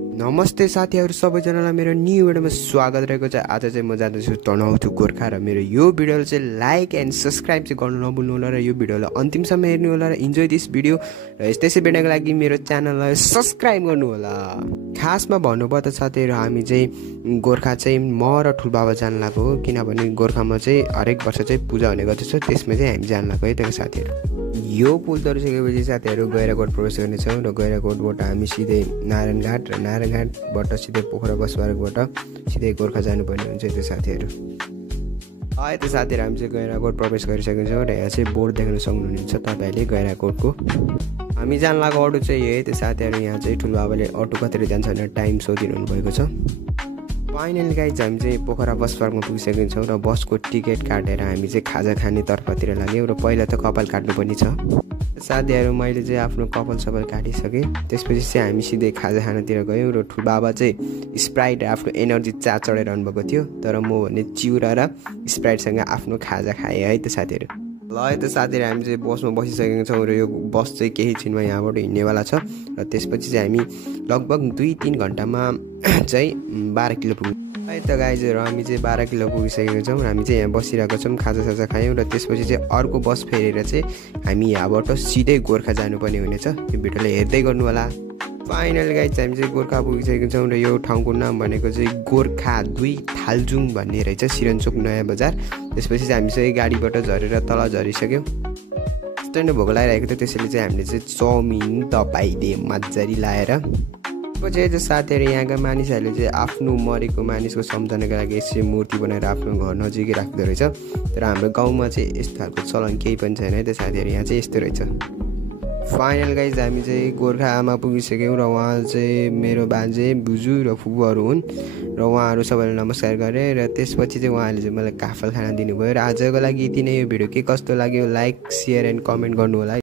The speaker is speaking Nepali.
नमस्ते साथीहरु सबैजनालाई मेरो न्यू भिडियोमा स्वागत रहेको छ। आज चाहिँ म जाँदैछु तनहुँ गोर्खा र मेरो यो भिडियोलाई चाहिँ लाइक एन्ड सब्स्क्राइब चाहिँ गर्नु नभुल्नु होला र यो भिडियोलाई अन्तिमसम्म हेर्नु होला र इन्जोय दिस भिडियो र यस्तै भिडियोको लागि मेरो च्यानललाई सब्स्क्राइब गर्नु होला। खासमा भन्नुपर्दा साथीहरु हामी चाहिँ गोर्खा चाहिँ म र ठुलबाबा जान लागेको हो, किनभने गोर्खामा चाहिँ हरेक वर्ष चाहिँ पूजा हुने गर्दछ, त्यसमा चाहिँ हामी जान लागेको है त साथीहरु। यो पुल तरिसकेपछि साथीहरु गैराकोट प्रवेश गर्नेछौँ र गैराकोटबाट हामी सिधै नारायणघाट र नारायणघाटबाट सिधै पोखरा बसपार्कबाट सिधै गोर्खा जानुपर्ने हुन्छ त्यो साथीहरु। त साथीहरु हामी चाहिँ गैराकोट प्रवेश गरिसकेका छौँ र यहाँ चाहिँ बोर्ड देख्न सक्नुहुन्छ तपाईहरुले गैराकोटको। हामी जान लागेको अटो चाहिँ यही त साथीहरु। यहाँ चाहिँ ठुलबाबाले अटो कतिर जान्छ भनेर टाइम सोधिरहनु भएको छ। फाइनली गाइज हामी चाहिँ पोखरा बस पार्कमा पुगिसकेका छौँ र बसको टिकट काटेर हामी चाहिँ खाजा खाने तर्फतिर लाग्यौँ र पहिला त कपाल काट्नुपर्ने छ साथीहरु। मैले चाहिँ आफ्नो कपाल सपाल काटिसकेँ, त्यसपछि चाहिँ हामी सिधै खाजा खानातिर गयौँ र ठुलबाबा चाहिँ स्प्राइट आफ्नो एनर्जी चढाइरहनु भएको थियो, तर म भने चिउरा र स्प्राइटसँग आफ्नो खाजा खाएँ है त साथीहरु। ल त साथीहरु हामी चाहिँ बसमा बसिसकेका छौँ र यो बस चाहिँ केही छिनमा यहाँबाट हिँड्नेवाला छ र त्यसपछि चाहिँ हामी लगभग 2-3 घन्टामा चाहिँ 12 किलो पुग्यौँ है त गाइजहरु। हामी चाहिँ 12 किलो पुगिसकेका छौँ र हामी चाहिँ यहाँ बसिरहेको छौँ, खाजा साजा खायौँ र त्यसपछि चाहिँ अर्को बस फेरेर चाहिँ हामी यहाँबाट सिधै गोर्खा जानुपर्ने हुनेछ। यो भिडियोलाई हेर्दै गर्नु होला। फाइनल गाइज हामी चाहिँ गोर्खा पुगिसकेका छौँ र यो ठाउँको नाम भनेको चाहिँ गोर्खा 2 थालजुङ भन्ने रहेछ, सिरनचोक नयाँ बजार। त्यसपछि चाहिँ हामी चाहिँ गाडीबाट झरेर तल झरिसक्यौँ। स्ट्यान्ड भोक लागिरहेको थियो, त्यसैले चाहिँ हामीले चाहिँ चाउमिन तपाईले मजारी लाएर पछि चाहिँ साथीहरु यहाँका मानिसहरूले चाहिँ आफ्नो मरेको मानिसको सम्झनाको लागि यसरी मूर्ति बनाएर आफ्नो घर नजिकै राख्दो रहेछ। तर हाम्रो गाउँमा चाहिँ यस्तो खालको चलन केही पनि छैन है त साथीहरु, यहाँ चाहिँ यस्तो रहेछ। फाइनल गाइज हामी चाहिँ गोर्खामा पुगिसक्यौँ र उहाँ चाहिँ मेरो बाजे बुजू र फुपूहरू हुन् र उहाँहरू सबैलाई नमस्कार गरेँ र त्यसपछि चाहिँ उहाँहरूले चाहिँ मलाई काफल खाना दिनुभयो। र आजको लागि यति नै। यो भिडियो के कस्तो लाग्यो लाइक शेयर एन्ड कमेन्ट गर्नु होला।